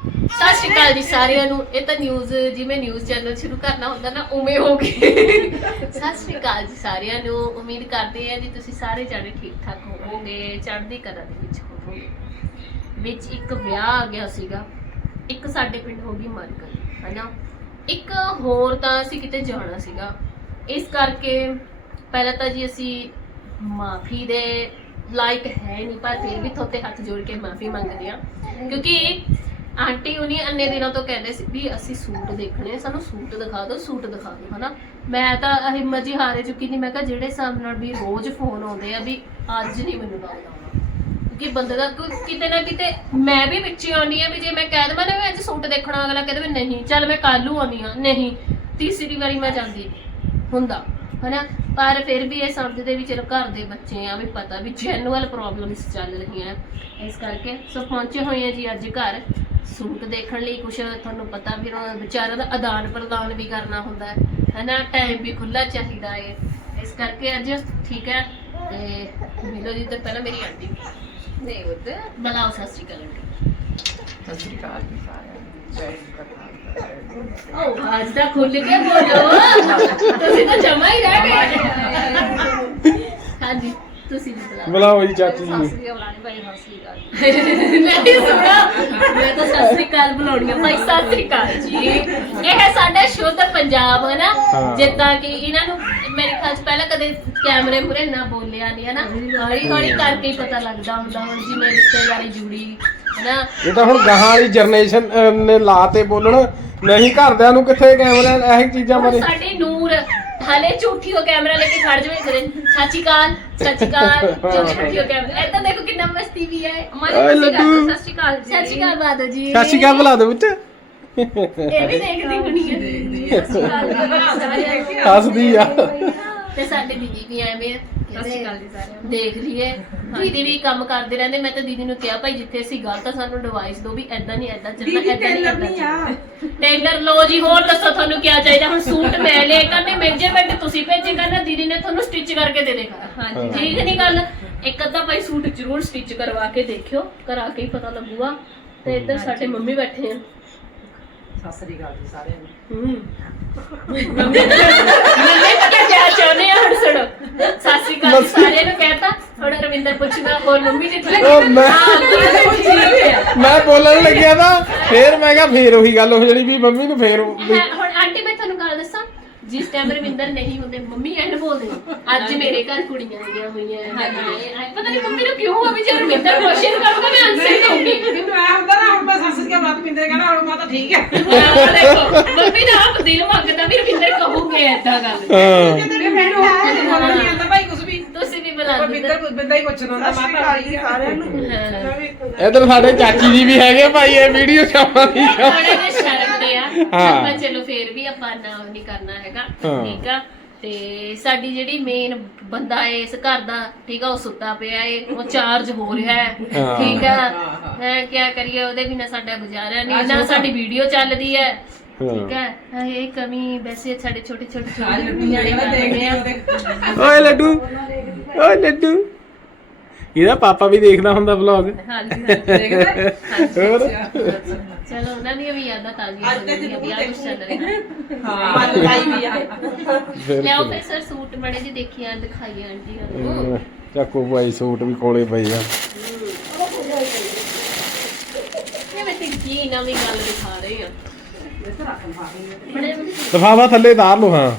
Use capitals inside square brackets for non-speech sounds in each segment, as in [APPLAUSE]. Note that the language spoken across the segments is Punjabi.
ਸਤਿ ਸ਼੍ਰੀ ਅਕਾਲ ਜੀ ਸਾਰਿਆਂ ਨੂੰ। ਇਹ ਤਾਂ ਨਿਊਜ਼ ਜਿਵੇਂ ਨਿਊਜ਼ ਚੈਨਲ ਸ਼ੁਰੂ ਕਰਨਾ ਹੁੰਦਾ ਨਾ, ਉਵੇਂ ਹੋ ਗਈ ਸਤਿ ਸ਼੍ਰੀ ਅਕਾਲ ਜੀ ਸਾਰਿਆਂ ਨੂੰ। ਉਮੀਦ ਕਰਦੇ ਹਾਂ ਜੀ ਤੁਸੀਂ ਸਾਰੇ ਜਾਣੇ ਠੀਕ ਠਾਕ ਹੋਵੋਗੇ, ਚੜ੍ਹਦੀ ਕਲਾ ਦੇ ਵਿੱਚ ਹੋਵੋਗੇ। ਵਿੱਚ ਇੱਕ ਵਿਆਹ ਆ ਗਿਆ ਸੀਗਾ। ਇੱਕ ਸਾਡੇ ਪਿੰਡ ਹੋ ਗਈ ਮਰਗਤ ਹੈਨਾ? ਇੱਕ ਹੋਰ ਤਾਂ ਅਸੀਂ ਕਿਤੇ ਜਾਣਾ ਸੀਗਾ। ਇਸ ਕਰਕੇ ਪਹਿਲਾਂ ਤਾਂ ਜੀ ਅਸੀਂ ਮਾਫੀ ਦੇ ਲਾਇਕ ਹੈ ਨਹੀਂ, ਪਰ ਫਿਰ ਵੀ ਥੋਤੇ ਹੱਥ ਜੋੜ ਕੇ ਮਾਫੀ ਮੰਗਦੇ ਆ ਕਿਉਂਕਿ ਆਂਟੀ ਉਨੀ ਅੰਨੇ ਦਿਨਾਂ ਤੋਂ ਕਹਿੰਦੇ ਸੀ ਵੀ ਅਸੀਂ ਸੂਟ ਦੇਖਣੇ ਆ, ਸਾਨੂੰ ਸੂਟ ਦਿਖਾ ਦਿਓ ਸੂਟ ਦਿਖਾ ਦਿਓ ਹਨਾ? ਮੈਂ ਤਾਂ ਹਿੰਮਤ ਜੀ ਹਾਰੇ ਚੁੱਕੀ ਨਹੀਂ ਮੈਂ ਕਿਹਾ ਜਿਹੜੇ ਹਿਸਾਬ ਨਾਲ ਵੀ ਰੋਜ਼ ਫੋਨ ਆਉਂਦੇ ਆ ਵੀ ਅੱਜ ਨਹੀਂ ਮੈਨੂੰ ਲੱਗਦਾ ਆਉਣਾ। ਕਿ ਬੰਦੇ ਦਾ ਕੋਈ- ਕਿਤੇ ਨਾ ਕਿਤੇ ਮੈਂ ਵੀ ਵਿੱਚ ਆਉਣੀ ਆ ਵੀ ਜੇ ਮੈਂ ਕਹਿ ਦਵਾਂ ਨਾ ਵੀ ਅੱਜ ਸੂਟ ਦੇਖਣਾ ਅਗਲਾ ਕਹਿੰਦਾ ਵੀ ਨਹੀਂ ਚੱਲ ਮੈਂ ਕੱਲ ਨੂੰ ਆਉਣੀ ਆ ਨਹੀਂ ਤੀਸਰੀ ਵਾਰੀ ਮੈਂ ਜਾਂਦੀ ਨਹੀਂ। ਹੁੰਦਾ ਹਨਾ? ਪਰ ਫਿਰ ਵੀ ਇਹ ਸਮਝਦੇ ਵੀ ਚਲੋ ਘਰ ਦੇ ਬੱਚੇ ਆ ਵੀ ਪਤਾ ਵੀ ਜੈਨੂਅਲ ਪ੍ਰੋਬਲਮਸ ਚੱਲ ਰਹੀਆਂ ਇਸ ਕਰਕੇ ਸੋ ਪਹੁੰਚੇ ਹੋਏ ਆ ਜੀ ਅੱਜ ਘਰ। ਸੂਟ ਦੇਖਣ ਲਈ ਕੁਝ ਤੁਹਾਨੂੰ ਪਤਾ ਵੀ ਉਹਨਾਂ ਵਿਚਾਰਿਆਂ ਦਾ ਆਦਾਨ ਪ੍ਰਦਾਨ ਵੀ ਕਰਨਾ ਹੁੰਦਾ ਹੈ। ਹਨਾ ਟਾਈਮ ਵੀ ਖੁੱਲਾ ਚਾਹੀਦਾ ਹੈ ਇਸ ਕਰਕੇ ਅੱਜ ਠੀਕ ਹੈ ਤੇ ਮਿਲੋ ਜੀ ਤੇ ਪਹਿਲਾਂ ਮੇਰੀ ਆਂਟੀ। ਨਹੀਂ ਉਹ ਬਲਾਓ ਸਤਿ ਸ਼੍ਰੀ ਅਕਾਲ ਸਤਿ ਸ਼੍ਰੀ ਅਕਾਲ ਜੀ ਸਾਰਿਆਂ ਨੂੰ। ਉਹ ਅੱਜ ਤਾਂ ਖੁੱਲ ਕੇ ਬੋਲੋ। ਤੁਸੀਂ ਤਾਂ ਜਮਾ ਹੀ ਰਹਿ ਗਏ। ਹਾਂਜੀ। ਤੁਸੀਂ ਵੀ ਬੁਲਾਓ। ਬੁਲਾਓ ਜੀ ਚਾਚੀ ਜੀ। ਸ੍ਰੀ ਅਕਾਲ ਭਾਈ ਸ਼੍ਰੀ ਅਕਾਲ। ਨਹੀਂ ਸੁਣਾ ਮੈਂ ਤਾਂ ਸਤਿ ਸ੍ਰੀ ਅਕਾਲ ਬੁਲਾਉਣੀ ਆ ਭਾਈ ਸਤਿ ਸ੍ਰੀ ਅਕਾਲ ਜੀ। ਇਹ ਹੈ ਸਾਡਾ ਸ਼ੁੱਧ ਪੰਜਾਬ ਹੈ ਨਾ ਹਾਂ। ਜਿੱਦਾਂ ਕਿ ਇਹਨਾਂ ਨੂੰ ਮੇਰੇ ਖਿਆਲ ਚ ਪਹਿਲਾਂ ਕਦੇ ਕੈਮਰੇ ਮੁਰੇ ਨਾ ਬੋਲਿਆ ਨਹੀਂ ਹੈ ਨਾ ਹੌਲੀ ਹੌਲੀ ਕਰਕੇ ਹੀ ਪਤਾ ਲੱਗਦਾ ਹੁੰਦਾ ਹੁਣ ਜਿਵੇਂ ਰਿਸ਼ਤੇਦਾਰੀ ਜੁੜੀ ਹੈ ਨਾ ਇਹ ਤਾਂ ਹੁਣ ਗਾਹਾਂ ਵਾਲੀ ਜਨਰੇਸ਼ਨ ਨੇ ਲਾਤੇ ਬੋਲਣ। ਨਹੀਂ ਘਰਦਿਆਂ ਨੂੰ ਕਿੱਥੇ ਕੈਮਰਾ ਇਹ ਚੀਜ਼ਾਂ ਬਾਰੇ? ਸਾਡੀ ਨੂਰ ਹਲੇ ਝੂਠੀ ਹੋ ਕੈਮਰਾ ਲੈ ਕੇ ਖੜ ਜਾਵੇ ਕਰੇ ਚਾਚੀ ਕਾਲ ਚਾਚੀ ਕਾਲ ਜੋ ਝੂਠੀ ਹੋ ਕੈਮਰਾ। ਤਾਂ ਦੇਖੋ ਕਿੰਨਾ ਮਸਤੀ ਵੀ ਹੈ। ਓਏ ਲੱਡੂ। ਸਤਿ ਸ਼੍ਰੀ ਅਕਾਲ ਜੀ ਸਤਿ ਸ਼੍ਰੀ ਅਕਾਲ ਬਾਦੋ ਜੀ। ਸਤਿ ਸ਼੍ਰੀ ਅਕਾਲ ਬੁਲਾ ਦੇ ਵਿੱਚ। ਇਹ ਵੀ ਦੇਖਦੀ ਹੋਣੀ ਹੈ ਹੱਸਦੀ ਆ। ਤੇ ਸਾਡੇ ਦੀਦੀ ਵੀ ਐਵੇਂ ਸਤਿ ਸ਼੍ਰੀ ਅਕਾਲ ਜੀ ਸਾਰਿਆਂ ਨੂੰ। ਦੇਖ ਲਈਏ। ਦੀਦੀ ਵੀ ਕੰਮ ਕਰਦੇ ਰਹਿੰਦੇ। ਮੈਂ ਤਾਂ ਦੀਦੀ ਨੂੰ ਕਿਹਾ ਭਾਈ ਜਿੱਥੇ ਅਸੀਂ ਗਲਤ ਆ ਸਾਨੂੰ ਐਡਵਾਈਸ ਦਿਓ ਵੀ ਐਦਾਂ ਨਹੀਂ ਐਦਾਂ ਚੱਲਣਾ ਦੀਦੀ ਐਦਾਂ ਨਹੀਂ ਟੇਲਰ ਐਦਾਂ ਨਹੀਂ ਆ। ਟੇਲਰ ਲੋ ਜੀ ਹੋਰ ਦੱਸੋ ਤੁਹਾਨੂੰ ਕੀ ਚਾਹੀਦਾ? ਹੁਣ ਸੂਟ ਮੈਂ ਲੈ ਕਰਨੇ ਮੇਜਰਮੈਂਟ ਤੁਸੀਂ ਭੇਜੇ ਕਰਨਾ ਦੀਦੀ ਨੇ ਤੁਹਾਨੂੰ ਸਟਿਚ ਕਰਕੇ ਦੇ ਦੇਗਾ ਹਾਂਜੀ। ਠੀਕ ਨਹੀਂ ਗੱਲ? ਇੱਕ ਅੱਧਾ ਭਾਈ ਸੂਟ ਜ਼ਰੂਰ ਸਟਿਚ ਕਰਵਾ ਕੇ ਦੇਖਿਓ ਕਰਾ ਕੇ ਹੀ ਪਤਾ ਲੱਗੂਗਾ। ਤੇ ਇੱਧਰ ਸਾਡੇ ਮੰਮੀ ਬੈਠੇ ਆ। ਸਤਿ ਸ਼੍ਰੀ ਅਕਾਲ ਜੀ ਸਾਰਿਆਂ ਨੂੰ। ਹੂੰ। ਮੰਮੀ ਪਤਾ ਕਿਆ ਚਾਹੁੰਦੇ ਆ? ਹੁਣ ਸੁਣੋ। ਸਤਿ ਸ਼੍ਰੀ ਅਕਾਲ ਜੀ ਸਾਰਿਆਂ ਨੂੰ ਕਹਿਤਾ। ਹੁਣ ਰਵਿੰਦਰ ਪੁੱਛਦਾ ਹੋਰ ਮੰਮੀ ਜੀ ਠੀਕ ਉਹ ਮੈਂ- ਹਾਂ, ਹੈ। ਮੈਂ ਬੋਲਣ ਲੱਗਿਆ ਤਾਂ ਫੇਰ ਮੈਂ ਕਿਹਾ ਫੇਰ ਉਹੀ ਗੱਲ ਹੋ ਜਾਣੀ ਵੀ ਮੰਮੀ ਨੂੰ ਫੇਰ ਵੀ- ਹੈ, ਹੁਣ ਆਂਟੀ ਮੈਂ ਤੁਹਾਨੂੰ ਗੱਲ ਦੱਸਾਂ ਜਿਸ ਟਾਈਮ ਰਵਿੰਦਰ ਨਹੀਂ ਹੁੰਦੇ ਮੰਮੀ ਐਂਡ ਬੋਲਦੇ ਨੇ। ਅੱਜ ਮੇਰੇ ਘਰ ਕੁੜੀਆਂ ਆਈਆਂ ਹੋਈਆਂ ਹਾਂਜੀ ਪਤਾ ਨਹੀਂ ਮੰਮੀ ਨੂੰ ਕਿਉਂ ਆ ਵੀ ਜੇ ਰਵਿੰਦਰ ਕੁਐਸਚਨ ਕਰੂਗਾ ਮੈਂ ਆਨਸਰ ਦਊਂਗੀ ਮੈਨੂੰ ਐ ਹੁੰਦਾ ਨਾ ਹੁਣ ਮੈਂ ਸੱਸ ਕੇ ਬਾਤ ਪਿੰਦੇ ਕਹਿੰਦਾ ਹੁਣ ਮੈਂ ਤਾਂ ਠੀਕ ਹੈ ਆਹ ਦੇਖੋ ਮੰਮੀ ਦਾ ਆਪ ਦਿਲ ਮੰਗਦਾ ਵੀ ਰਵਿੰਦਰ ਕਹੂਗੇ ਏਦਾਂ ਗੱਲ। ਹਾਂ। ਤੇ ਮੈਨੂੰ ਬੋਲਣ ਨਹੀਂ ਆਉਂਦਾ ਭਾਈ ਕੁਝ ਵੀ। ਤੁਸੀਂ ਵੀ ਬੁਲਾ ਦਿਓ। ਬਿੰਦਰ ਬਿੰਦਾ ਹੀ ਪੁੱਛਣਾ ਹੁੰਦਾ ਮੈਂ ਤਾਂ ਠੀਕ ਸਾਰਿਆਂ ਨੂੰ। ਹਾਂ। ਇਧਰ ਸਾਡੇ ਚਾਚੀ ਜੀ ਵੀ ਹੈਗੇ ਭਾਈ ਇਹ ਵੀਡੀਓ ਥੋੜੇ ਜਿਹੇ ਸ਼ਰਮ ਦੇ ਆ ਹਾਂ। ਪਰ ਚਲੋ ਫੇਰ ਵੀ ਆਪਾਂ ਨਾ ਉਹ ਨਹੀਂ ਕਰਨਾ ਹੈਗਾ ਹਾਂ। ਠੀਕ ਆ? ਤੇ ਸਾਡੀ ਜਿਹੜੀ ਮੇਨ ਬੰਦਾ ਏ ਇਸ ਘਰ ਦਾ ਠੀਕ ਆ ਉਹ ਸੁੱਤਾ ਪਿਆ ਏ ਉਹ ਚਾਰਜ ਹੋ ਰਿਹਾ ਹੈ ਹਾਂ। ਠੀਕ ਆ? ਹੈ ਕੀ ਕਰੀਏ ਉਹਦੇ ਬਿਨਾ ਸਾਡਾ ਗੁਜ਼ਾਰਾ ਨਹੀਂ ਨਾ ਸਾਡੀ ਵੀਡੀਓ ਚੱਲਦੀ ਹੈ ਠੀਕ ਹੈ ਹਾਂ, ਇਹ ਕਮੀ ਵੈਸੇ ਸਾਡੇ ਛੋਟੇ ਛੋਟੇ ਛੋਟੇ ਨਿਆਣੇ ਕਰਦੇ ਆ ਓਏ ਲੱਡੂ ਓਏ ਲੱਡੂ। ਇਹਦਾ ਪਾਪਾ ਵੀ ਦੇਖਦਾ ਹੁੰਦਾ ਵਲੌਗ ਹਾਂਜੀ ਦੇਖਦਾ। [LAUGHS] ਹੋਰ? ਚਲੋ ਉਹਨਾਂ ਦੀਆਂ ਵੀ ਯਾਦਾਂ ਤਾਜ਼ੀਆਂ ਹੋ ਜਾਂਦੀਆਂ ਵੀ ਆ ਕੁਛ ਚੱਲ ਰਿਹਾ। ਹਾਂ ਮਨ ਲਾਈ ਵੀ ਆ। ਲਿਆਓ ਫਿਰ ਸਰ ਸੂਟ ਬੜੇ ਜਿਹੇ ਦੇਖੀਆਂ ਦਿਖਾਈਏ ਆਂਟੀ ਨੂੰ। ਚੱਕੋ ਭਾਈ ਸੂਟ ਵੀ ਕੋਲੇ ਪਈ ਆ। ਇਹ ਮੈਂ ਤੇ ਕੀ ਨਵੀਂ ਗੱਲ ਦਿਖਾ ਰਹੀ ਆ ਬੜੇ ਵਧੀਆ ਲਫਾਫਾ ਥੱਲੇ ਤਾਰ ਲਓ ਹਾਂ।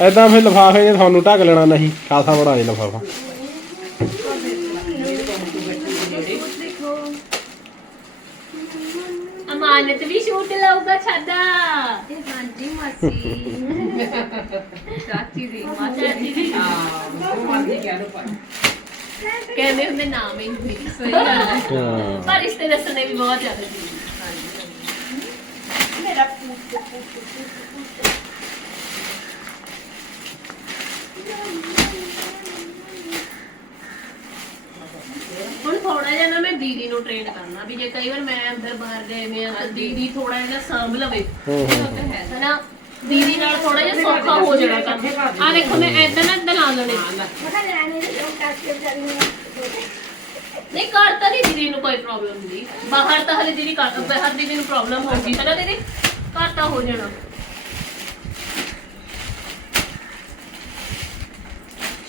ਐਦਾਂ ਫਿਰ ਲਫਾਫੇ ਤੁਹਾਨੂੰ ਢੱਕ ਲੈਣਾ ਨਹੀਂ ਖਾਸਾ ਬੜਾ ਜੇ ਲਫਾਫਾ। ਅਮਾਨਤ ਵੀ ਸ਼ੂਟ ਲਾਊਗਾ ਛਾਦਾ ਹਾਂਜੀ ਮਾਸੀ। ਚਾਚੀ ਦੀ ਮਾਸੀ। ਜੀ ਹਾਂ ਉਹ ਮਰਦੀ ਕਹਿ ਲੋ ਭਾਈ। ਕਹਿੰਦੇ ਹੁੰਦੇ ਨਾਮ ਹੀ ਹੁੰਦੀ। ਸਹੀ ਗੱਲ ਹੈ। ਹਾਂ। ਪਰ ਰਿਸ਼ਤੇ ਦੱਸਣੇ ਵੀ ਬਹੁਤ ਜ਼ਿਆਦਾ ਜੀ ਹੁਣ ਥੋੜਾ ਜਿਹਾ ਨਾ ਮੈਂ ਦੀਦੀ ਨੂੰ ਟ੍ਰੇਨ ਕਰਨਾ ਵੀ ਜੇ ਕਈ ਵਾਰ ਮੈਂ ਅੰਦਰ ਬਾਹਰ ਗਏ ਮੈਂ ਤਾਂ ਦੀਦੀ ਥੋੜਾ ਜਿਹਾ ਨਾ ਸਾਂਭ ਲਵੇ। ਹੂੰ ਹੂੰ ਹਨਾ ਦੀਦੀ ਨਾਲ ਥੋੜਾ ਜਿਹਾ ਸੌਖਾ ਹੋ ਜਾਣਾ ਕੰਮ। ਆ ਦੇਖੋ ਮੈਂ ਐਦਾਂ ਨਾ ਏਦਾਂ ਲਾ ਲੈਣੇ। ਨਹੀਂ ਘਰ ਤਾਂ ਨਹੀਂ ਦੀਦੀ ਨੂੰ ਕੋਈ ਪ੍ਰੋਬਲਮ ਨਹੀਂ। ਬਾਹਰ ਤਾਂ ਹਲੇ ਦੀਦੀ ਘਰ ਬਾਹਰ ਦੀਦੀ ਨੂੰ ਪ੍ਰੋਬਲਮ ਹੋਊਗੀ ਹੈ ਨਾ ਦੀਦੀ। ਘਰ ਤਾਂ ਹੋ ਜਾਣਾ।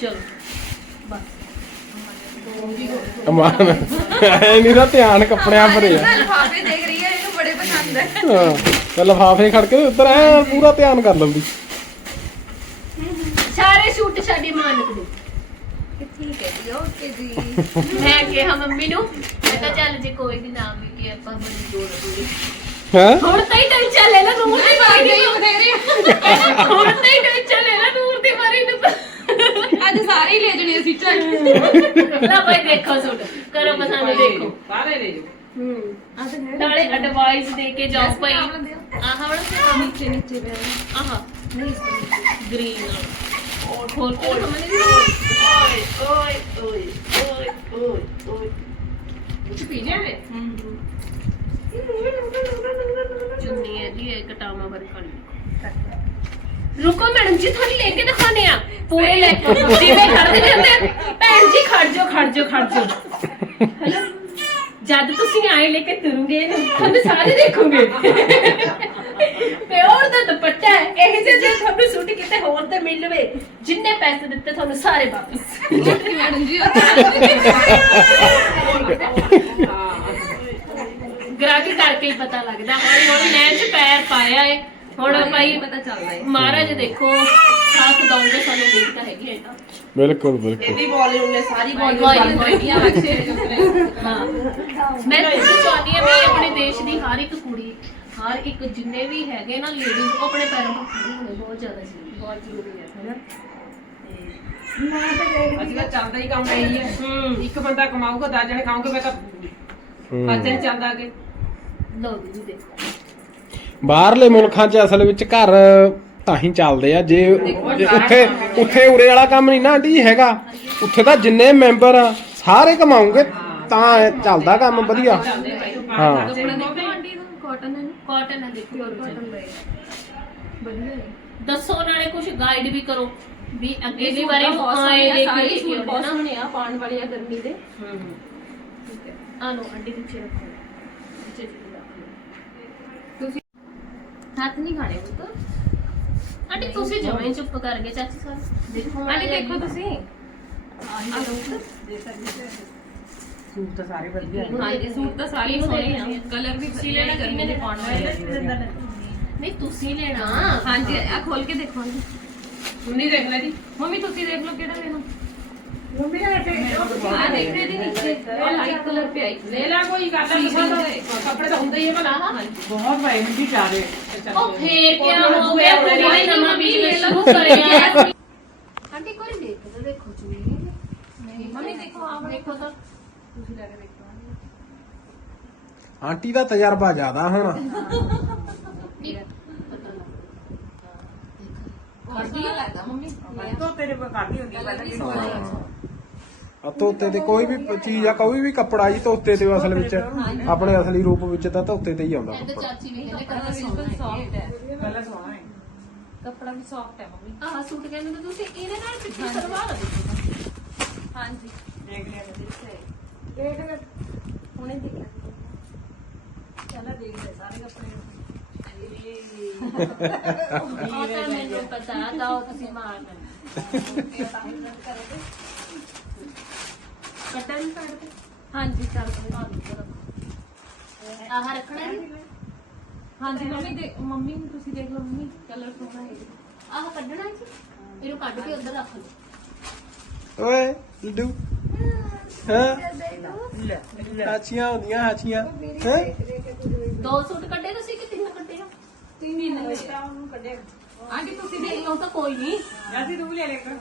ਚਲੋ। ਅਮਾਨ ਐ ਨਹੀਂ ਦਾ ਧਿਆਨ ਕੱਪੜਿਆਂ ਭਰੇ ਆ। ਲਿਫਾਫੇ ਦੇਖ ਰਹੀ ਹੈ ਇਹਨੂੰ ਬੜੇ ਪਸੰਦ ਹੈ ਹਾਂ ਤੇ ਲਫਾਫੇ ਖੜ ਕੇ ਉੱਧਰ ਐ ਪੂਰਾ ਧਿਆਨ ਕਰ ਲੰਦੀ। ਸਾਰੇ ਸ਼ੂਟ ਸਾਡੀ ਮਾਨਕ ਦੇ। ਠੀਕ ਹੈ ਜੀ ਓਕੇ ਜੀ ਮੈਂ ਕਿਹਾ ਮੰਮੀ ਨੂੰ ਮੈਂ ਕਿਹਾ ਚੱਲ ਜੇ ਕੋਈ ਵੀ ਨਾ ਵੀ ਕਿ ਆਪਾਂ ਬੜੀ ਜੋਰ ਹੋਈ ਹੈ? ਹੁਣ ਤਾਂ ਹੀ ਟੈਨਸ਼ਨ ਲੈ ਲੈ ਨੂਰ ਦੀ ਮਾਰੀ ਨੂੰ ਹੁਣ ਤਾਂ ਹੀ ਟੈਨਸ਼ਨ ਲੈ ਲੈ ਨੂਰ ਦੀ ਮਾਰੀ ਨੂੰ ਅੱਜ ਸਾਰੇ ਹੀ ਲੈ ਜਣੇ ਅਸੀਂ ਚੱਲ ਨਾ ਭਾਈ ਦੇਖੋ ਸੂਟ ਕਰੋ ਪਸੰਦ ਦੇਖੋ। ਸਾਰੇ ਲੈ ਜਾਓ। ਹੂੰ। ਨਾਲੇ ਐਡਵਾਈਸ ਦੇ ਕੇ ਜਾਓ ਭਾਈ। ਆਹ ਵਾਲਾ ਨੀਚੇ ਨੀਚੇ ਪਿਆ ਆਹ। ਨਹੀਂ ਗ੍ਰੀਨ ਔਰ ਖੋਲ ਕੇ ਓਏ ਓਏ ਓਏ ਓਏ ਓਏ ਓਏ। ਕੁਝ ਪੀ ਨੇ ਚੁੰਨੀ ਹੈ ਜੀ ਇਹ ਕਟਾਵਾ ਵਰ ਕਰ ਰੁਕੋ ਮੈਡਮ ਜੀ ਤੁਹਾਨੂੰ ਲੈ ਕੇ ਦਿਖਾਣੇ ਆ ਪੂਰੇ ਲੈ ਕੇ। ਜਿਵੇਂ ਖੜਦੇ ਜਾਂਦੇ ਆ, ਭੈਣ ਜੀ ਖੜ ਜਾਓ ਖੜ ਜਾਓ ਖੜ ਜਾਓ? ਜਦ ਤੁਸੀਂ ਆਏ ਲੈ ਕੇ ਤੁਰੋਗੇ ਤੁਹਾਨੂੰ ਸਾਰੇ ਦੇਖੋਗੇ। ਪਿਓਰ ਦਾ ਦੁਪੱਟਾ ਹੈ ਇਹ ਜੇ ਜੇ ਤੁਹਾਨੂੰ ਸੂਟ ਕਿਤੇ ਹੋਰ ਤੇ ਮਿਲ ਲਵੇ ਜਿੰਨੇ ਪੈਸੇ ਦਿੱਤੇ ਤੁਹਾਨੂੰ ਸਾਰੇ ਵਾਪਸ। ਮੈਡਮ ਜੀ ਗ੍ਰਾਹਕੀ ਕਰਕੇ ਹੀ ਪਤਾ ਲੱਗਦਾ ਹੌਲੀ ਹੌਲੀ ਨੈਣ ਚ ਪੈਰ ਪਾਇਆ ਏ। ਹੁਣ ਭਾਈ ਪਤਾ ਚੱਲਦਾ ਹੈ। ਮਹਾਰਾਜ ਦੇਖੋ ਸਾਥ ਦਊਂਗੇ ਸਾਨੂੰ ਤਾਂ ਹੈਗੀ ਹੈ ਨਾ ਬਿਲਕੁਲ ਬਿਲਕੁਲ। ਇਹਦੀ ਵੋਲਿਊਮ ਨੇ ਸਾਰੀ ਨਹੀਂ ਕੋਈ ਨਹੀਂ ਹਾਂ। ਮੈਂ ਤੁਸੀਂ ਚਾਹੁੰਦੀ ਹਾਂ ਵੀ ਆਪਣੇ ਦੇਸ਼ ਦੀ ਹਰ ਇੱਕ ਕੁੜੀ ਹਰ ਇੱਕ ਜਿੰਨੇ ਵੀ ਹੈਗੇ ਨਾ ਲੇਡੀਜ਼ ਉਹ ਆਪਣੇ ਪੈਰਾਂ ਤੇ ਖੜੀ ਹੋਣੀ ਬਹੁਤ ਜ਼ਿਆਦਾ ਜ਼ਰੂਰੀ ਬਹੁਤ ਜ਼ਰੂਰੀ ਹੈ। ਹੈਨਾ? ਅਸੀਂ ਤਾਂ ਚੱਲਦਾ ਹੀ ਕੰਮ ਇਹੀ ਹੈ। ਹੂੰ। ਇੱਕ ਬੰਦਾ ਕਮਾਊਗਾ ਜਣੇ ਖਾਓਗੇ ਮੈਂ ਤਾਂ ਚੱਲਦਾ ਅੱਗੇ। ਲੋ ਜੀ ਦੇਖੋ। ਬਾਹਰਲੇ ਮੁਲਕਾਂ 'ਚ ਅਸਲ ਵਿੱਚ ਘਰ ਤਾਂ ਹੀ ਚੱਲਦੇ ਆ ਜੇ ਉੱਥੇ ਉੱਥੇ ਉਰੇ ਵਾਲਾ ਕੰਮ ਨਹੀਂ ਨਾ ਆਂਟੀ ਜੀ ਹੈਗਾ। ਉੱਥੇ ਤਾਂ ਜਿੰਨੇ ਮੈਂਬਰ ਆ ਸਾਰੇ ਕਮਾਉਂਗੇ ਤਾਂ ਚੱਲਦਾ ਕੰਮ ਵਧੀਆ। ਹਾਂ। ਕਾਟਨ ਹੈ ਹੈ ਦੇਖੋ ਕਾਟਨ ਹੈ ਵਧੀਆ ਹੈ। ਦੱਸੋ ਨਾਲੇ ਕੁਝ ਗਾਈਡ ਵੀ ਕਰੋ ਵੀ ਅੱਗੇ ਦੀ ਇਹ ਵਾਰੀ ਸੂਟ ਬਹੁਤ ਆਏ ਦੇ ਸਾਰੇ ਸੂਟ ਬਹੁਤ ਸੋਹਣੇ ਆ ਪਾਉਣ ਵਾਲੇ ਆ ਗਰਮੀ ਦੇ। ਆ ਲੋ ਅੰਡੇ ਪਿੱਛੇ ਰੱਖੋ। ਜੀ। ਹੱਥ ਨਹੀਂ ਖਾਣੇ ਪੁੱਤ ਆਂਟੀ ਤੁਸੀਂ ਜਮਾਂ ਹੀ ਚੁੱਪ ਕਰ ਗਏ ਚਾਚੀ ਸਾਹਿਬ ਦੇਖੋ ਆਂਟੀ ਦੇਖੋ ਤੁਸੀਂ ਸੂਟ ਤਾਂ ਸਾਰੇ ਵਧੀਆ ਨੇ ਹਾਂਜੀ ਸੂਟ ਤਾਂ ਸਾਰੇ ਹੀ ਸੋਹਣੇ ਆ ਕਲਰ ਵੀ ਤੁਸੀਂ ਵਧੀਆ ਲੈਣਾ ਨੇ ਗਰਮੀ ਦੇ ਪਾਉਣ ਵਾਲੇ ਨਹੀਂ ਤੁਸੀਂ ਲੈਣਾ ਹਾਂਜੀ ਆ ਖੋਲ ਕੇ ਦੇਖੋ ਆਂਟੀ ਉਨੀ ਦੇਖ ਲੈ ਜੀ ਮੰਮੀ ਤੁਸੀਂ ਦੇਖ ਲਓ ਕਿਹੜਾ ਲੈਣਾ ਮੰਮੀ ਨੇ ਇੱਥੇ ਆ ਦੇਖ ਰਹੇ ਦੀ ਨੀਚੇ ਉਹ ਲਾਈਟ ਕਲਰ ਪਿਆ ਇੱਕ ਲੈ ਲੈ ਕੋਈ ਗੱਲ ਨਹੀਂ ਕੱਪੜੇ ਤਾਂ ਹੁੰਦੇ ਹੀ ਹੈ ਭਲਾ ਬਹੁਤ ਭਾਈ ਨਹੀਂ ਚਾਰੇ ਉਹ ਫੇਰ ਕਿਆ ਹੋ ਗਿਆ? ਕੁੜੀ ਨੇ ਨਵਾਂ ਬਿਜ਼ਨਸ ਸ਼ੁਰੂ ਕਰਿਆ ਆਂਟੀ ਕੋਈ ਦੇਖ ਲਓ ਦੇਖੋ ਚੁਣੀ ਨਹੀਂ ਮੰਮੀ ਦੇਖੋ ਆ ਦੇਖੋ ਤਾਂ। ਤੁਸੀਂ ਲੈ ਕੇ ਦੇਖੋ ਆਂਟੀ ਦਾ ਤਜਰਬਾ ਜ਼ਿਆਦਾ ਹੁਣ। ਵਧੀਆ ਲੱਗਦਾ ਮੰਮੀ। ਤੋਂ ਤੇਰੇ ਕੋਲ ਕਾਢੀ ਹੁੰਦੀ ਪਹਿਲਾਂ ਵੀ ਆ। ਧੋਤੇ ਤੇ ਕੋਈ ਵੀ ਚੀਜ਼ ਆ ਕੋਈ ਵੀ ਕੱਪੜਾ ਜੀ ਧੋਤੇ ਤੇ ਅਸਲ ਵਿੱਚ। ਆਪਣੇ ਅਸਲੀ ਰੂਪ ਵਿੱਚ ਤਾਂ ਧੋਤੇ ਤੇ ਹੀ ਆਉਂਦਾ ਇਹਦੇ ਕੱਪੜਾ। ਚਾਚੀ ਵੀ ਕਹਿੰਦੇ ਕਲਰ ਕਲਰ ਬਿਲਕੁਲ ਸੌਫਟ ਹੈ ਪਹਿਲਾਂ ਸੋਹਣਾ ਹੈ। ਕੱਪੜਾ ਵੀ ਸੌਫਟ ਹੈ ਮੰਮੀ। ਆਹ ਸੂਟ ਕਹਿੰਦੇ ਤੁਸੀਂ ਇਹਦੇ ਨਾਲ ਪਿੱਛੇ ਦੇਖੋ ਹਾਂਜੀ। ਦੇਖ ਲਿਆ ਦੇਖ ਲੈ। ਹੁਣੇ ਦੇਖ ਲੈ। ਚਲਾ ਦੇਖ ਲੈ ਸਾਰੇ ਕੱਪੜੇ ਤਾਂ ਮੈਨੂੰ ਪਤਾ ਤਾਂ ਤੁਸੀਂ ਮਾਰਨਾ ਕਟਨ ਕੱਢ ਕੇ ਹਾਂਜੀ ਚੱਲ ਆਹ ਰੱਖਣਾ ਜੀ। ਹਾਂਜੀ ਮੰਮੀ ਦੇ ਮੰਮੀ ਨੂੰ ਤੁਸੀਂ ਦੇਖ ਲਓ ਮੰਮੀ ਕਲਰ ਸੋਹਣਾ ਹੈ ਆਹ ਕੱਢਣਾ ਜੀ। ਇਹਨੂੰ ਕੱਢ ਕੇ ਉੱਧਰ ਰੱਖ ਲਓ। ਓਏ ਲੱਡੂ। ਹਾਂ? ਲੈ ਲੈ। ਹਾਚੀਆਂ ਹੁੰਦੀਆਂ ਹਾਚੀਆਂ ਹੈ? ਦੋ ਸੂਟ ਕੱਢੇ ਤੁਸੀਂ ਕਿ ਤਿੰਨ ਕੱਢੇ ਆ? ਤਿੰਨ ਆਂਟੀ ਤੁਸੀਂ ਦੇਖ ਲਓ ਤਾਂ ਕੋਈ ਨਹੀਂ ਜਾਤੀ ਤੂੰ ਲੈ ਲੈ ਕਰ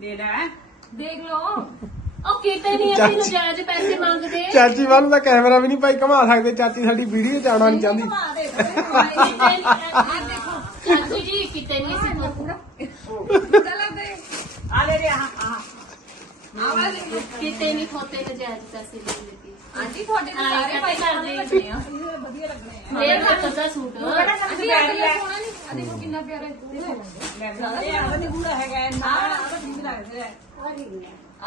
ਲੈ ਲੈ ਦੇਖ ਲਓ। ਉਹ ਕਿਤੇ ਨਹੀਂ ਅਸੀਂ ਨਜਾਇਜ਼ ਪੈਸੇ ਮੰਗਦੇ। ਚਾਚੀ ਵੱਲ ਦਾ ਕੈਮਰਾ ਵੀ ਨਹੀਂ ਭਾਈ ਘੁਮਾ ਸਕਦੇ ਚਾਚੀ ਸਾਡੀ ਵੀਡੀਓ ਚ ਆਉਣਾ ਨਹੀਂ ਚਾਹੁੰਦੀ। [LAUGHS] ਚਾਚੂ ਜੀ ਕਿਤੇ ਨਹੀਂ ਸੀ ਪੂਰਾ ਆ ਲੈ ਰੇ ਆ ਆ ਕਿਤੇ ਨਹੀਂ ਖੋਤੇ ਨਜਾਇਜ਼ ਪੈਸੇ ਲੈ ਲੈਤੀ ਆਂਟੀ ਤੁਹਾਡੇ ਨਾਲ ਸਾਰੇ ਭਾਈ ਕਰਦੇ ਲੱਗਣੇ ਆ ਵਧੀਆ ਲੱਗਣੇ ਆ। ਲੈ ਲੈ ਪਤਾ ਸੂਟ। ਆਂਟੀ ਆ ਕਲਰ ਸੋਹਣਾ ਨਹੀਂ ਆ ਦੇਖੋ ਕਿੰਨਾ ਪਿਆਰਾ ਹੈ। ਦੇਖੋ ਲੈ ਲੈ। ਇਹ ਆ ਨਹੀਂ ਪੂਰਾ ਹੈਗਾ ਨਾ ਆ ਤਾਂ ਠੀਕ ਲੱਗਦਾ ਹੈ ਆ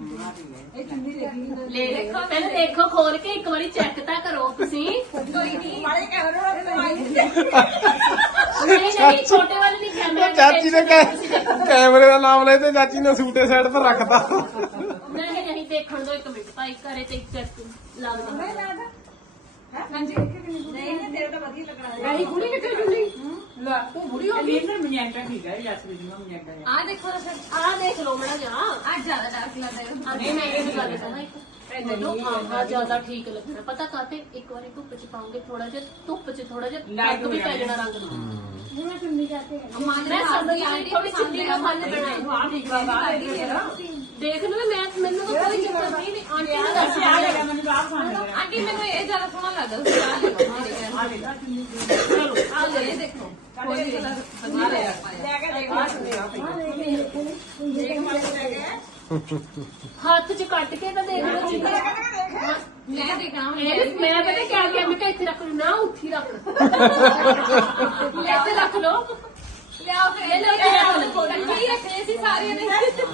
ਲੈ ਦੇਖੋ ਪਹਿਲਾਂ ਦੇਖੋ ਖੋਲ ਕੇ ਇੱਕ ਵਾਰੀ ਚੈੱਕ ਤਾਂ ਕਰੋ ਤੁਸੀਂ। ਨਹੀਂ। ਨਹੀਂ। ਛੋਟੇ ਵਾਲੇ ਨਹੀਂ ਕੈਮਰਾ ਚਾਚੀ ਨੇ ਕੈ- ਕੈਮਰੇ ਦਾ ਨਾਮ ਲੈ ਤੇ ਚਾਚੀ ਨੇ ਸੂਟੇ ਸਾਈਡ ਪਰ ਰੱਖਤਾ। ਨਹੀਂ ਨਹੀਂ ਦੇਖਣ ਦੋ ਇੱਕ ਮਿੰਟ ਭਾਈ ਘਰੇ ਤੇ ਚੈੱਕ ਲੱਗਦਾ ਨਹੀਂ ਕੁੜੀ ਕਿੱਥੇ ਜੁੜੀ ਲੈ ਤੂੰ ਬੁੜੀ ਹੋ ਗਈ? ਇਹਨੇ ਮਨਿਆਟਾ ਠੀਕ ਹੈ ਜਸਵੀਰ ਦੀ ਮਨਿਆਟਾ ਹੈ। ਆ ਦੇਖੋ ਤਾਂ ਫਿਰ ਆਹ ਦੇਖ ਲਓ ਮੜਾ ਜਾ ਆ ਜ਼ਿਆਦਾ ਡਾਰਕ ਲੱਗਦਾ ਹੈ। ਅਰੇ ਮੈਂ ਇਹ ਗੱਲ ਕਹਾਂ ਇੱਕ। ਮੈਨੂੰ ਆਹ ਜ਼ਿਆਦਾ ਠੀਕ ਲੱਗਣਾ। ਪਤਾ ਕਾਤੇ ਇੱਕ ਵਾਰੀ ਧੁੱਪ ਚ ਪਾਉਂਗੇ ਥੋੜਾ ਜਿਹਾ ਧੁੱਪ ਚ ਥੋੜਾ ਜਿਹਾ ਲੱਗ ਵੀ ਪੈ ਜਾਣਾ ਰੰਗ ਦਾ ਮੈਂ ਸਮਝ ਆਈ ਥੋੜੀ ਚੁੰਨੀ ਦਾ ਬਣਾਈ ਹਾਂ। ਠੀਕ ਬਾਬਾ ਦੇਖ ਲਓ ਮੈਂ ਮੈਨੂੰ ਤਾਂ ਕੋਈ ਚੱਕਰ ਨਹੀਂ ਵੀ ਆਂਟੀ ਨੂੰ ਦੱਸ ਆ ਜਾਏਗਾ ਮੈਨੂੰ ਬਾਹਰ ਖਾਣਾ ਆਂਟੀ ਮੈਨੂੰ ਇਹ ਜ਼ਿਆਦਾ ਸੋਹਣਾ ਲੱਗਦਾ ਤੁਸੀਂ ਆ ਦੇਖੋ ਮੇਰੇ ਕਹਿਣ ਆ ਲੈ ਲਾ ਚੁੰਨੀ ਚਲੋ ਆ ਲੈ ਦੇਖੋ। ਕੋਈ ਵੀ ਕਲਰ ਵਧੀਆ ਲੱਗਦਾ ਪਾਇਆ ਲੈ ਕੇ ਦੇਖ ਆ ਸੁਣੀ ਆ ਦੇਖ ਮਾਰ ਲੈ ਕੇ ਹੱਥ ਚ ਕੱਟ ਕੇ ਤਾਂ ਦੇਖ ਲਓ। ਜਿੱਦਾਂ ਮੈਂ ਦੇਖਣਾ ਹੁਣ। ਇਹ ਮੈਂ ਪਤਾ ਕਿਆ ਕਿਹਾ ਮੈਂ ਕਿਹਾ ਇੱਥੇ ਰੱਖ ਲਓ ਨਾ ਉੱਥੇ ਹੀ ਰੱਖ ਲਓ। ਇੱਥੇ ਰੱਖ ਲਓ। ਲਿਆਓ ਫਿਰ। ਇਹ ਲਓ ਜੀ, ਇਹ ਲਓ। ਇਕੱਠੇ ਹੀ ਰੱਖੇ ਸੀ ਸਾਰਿਆਂ ਨੇ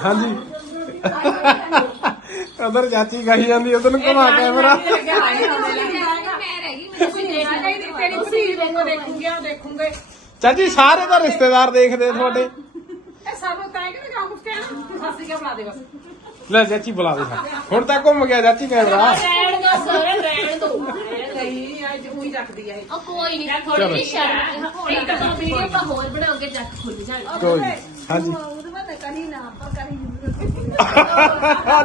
ਹਾਂਜੀ। ਉਧਰ ਚਾਚੀ ਕਹੀ ਜਾਂਦੀ ਉਧਰ ਨੂੰ ਘੁਮਾ ਕੈਮਰਾ। ਗਈ ਚਾਚੀ ਸਾਰੇ ਤਾਂ ਰਿਸ਼ਤੇਦਾਰ ਦੇਖਦੇ ਤੁਹਾਡੇ। ਇਹ ਸਾਨੂੰ ਤਾਂ ਕਿ ਨਾ। ਕੁਝ ਕਹਿਣਾ ਸਾਸੀ ਕਿਆ ਬਣਾ ਦੇ ਬਸ। ਲੈ ਚਾਚੀ ਬੁਲਾ ਦੇ ਹੁਣ ਤਾਂ ਘੁੰਮ ਗਿਆ ਚਾਚੀ ਕੈਮਰਾ ਰਹਿਣ ਦੋ ਸਰ ਰਹਿਣ ਦੋ। ਨਹੀਂ ਅੱਜ ਉਹੀ ਰੱਖਦੀ ਆ ਇਹ। ਉਹ ਕੋਈ ਨਹੀਂ ਥੋੜੀ ਜਿਹੀ ਸ਼ਰਮ ਇੱਕ ਤਾਂ ਵੀਡੀਓ ਤਾਂ ਹੋਰ ਬਣਾਓਗੇ ਜੱਟ ਖੁੱਲ ਜਾਣਗੇ ਕੋਈ ਨੀ। ਹਾਂਜੀ। [LAUGHS]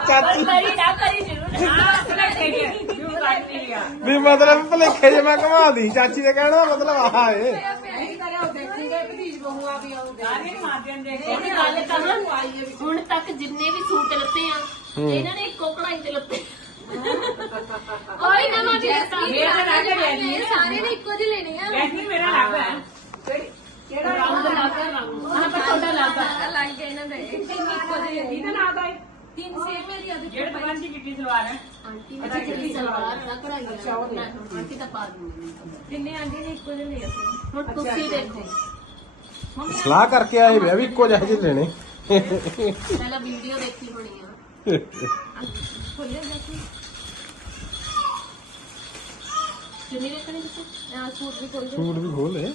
ਚਾਚੀ। ਕਰੀ ਨਾ ਕਰੀ ਜ਼ਰੂਰ। ਹਾਂ ਸੁਣਾ ਠੀਕ ਹੈ ਕਿਉਂ ਕਰਦੀ ਆ। ਵੀ ਮਤਲਬ ਭਲੇਖੇ ਜੇ ਮੈਂ ਘੁਮਾਦੀ ਚਾਚੀ ਦੇ ਕਹਿਣ ਦਾ ਮਤਲਬ ਆਹ ਏ ਨਹੀਂ ਕਰਿਆ ਉਹ ਦੇਖੂਗੇ ਭਤੀਜ ਬਹੂਆ ਵੀ ਆਉਂਦੇ ਆ ਨਹੀਂ ਮਾਰ ਦਿੰਦੇ ਇਹ ਗੱਲ ਕਹਾਂ ਹੁਣ ਤੱਕ ਜਿੰਨੇ ਵੀ ਸੂਟ ਲੱਤੇ ਆ ਇਹਨਾਂ ਨੇ ਇੱਕੋ ਕਢਾਈ ਤੇ ਲੱਤੇ। ਕੋਈ ਨਾ ਮਾਜੀ ਮੇਰਾ ਤਾਂ ਰਾਜਾ ਬੈਠੀ ਹੈ ਸਾਰੇ ਨੇ ਇੱਕੋ ਜਿਹੇ ਲੈਣੇ ਆ। ਬੈਠੀ ਮੇਰਾ ਲੱਗ ਹੈ। ਕਿਹੜਾ? ਰੰਗ ਲਾਗਾ ਰੰਗ ਆਹ ਪਰ ਤੁਹਾਡਾ ਲਾਗਾ ਲੱਗ ਗਏ ਇਹਨਾਂ ਦੇ ਇੱਕੋ ਜਿਹੇ ਇਹਦਾ ਨਾਮ ਦਾ ਹੈ ਤਿੰਨ ਸੇਮ ਮੇਰੀ ਅੱਜ ਜਿਹੜਾ ਦੁਕਾਨ ਦੀ ਚਿੱਟੀ ਸਲਵਾਰ ਹੈ। ਆਂਟੀ ਨੇ ਜਿਹੜੀ ਸਲਵਾਰ ਨਾ ਕਢਾਈ ਆ। ਆਂਟੀ ਤਾਂ ਪਾ ਦੂੰਗੀ ਤਿੰਨੇ ਆਂਟੀ ਨੇ ਇੱਕੋ ਜਿਹੇ ਲਏ ਹੁਣ ਤੁਸੀਂ ਦੇਖੋ। ਸਲਾਹ ਕਰਕੇ ਆਏ ਵੇ ਵੀ ਇੱਕੋ ਜਿਹੇ ਜਿਹੇ ਲੈਣੇ ਪਹਿਲਾਂ ਵੀਡੀਓ ਦੇਖੀ ਹੋਣੀ ਆ। ਖੋਲਿਆ ਜਾਸੀ ਜਿੰਨੀ ਦੇਖਣੀ ਤੁਸੀਂ? ਆ ਸੂਟ ਵੀ ਖੋਲ ਸੂਟ ਵੀ ਖੋਲੇ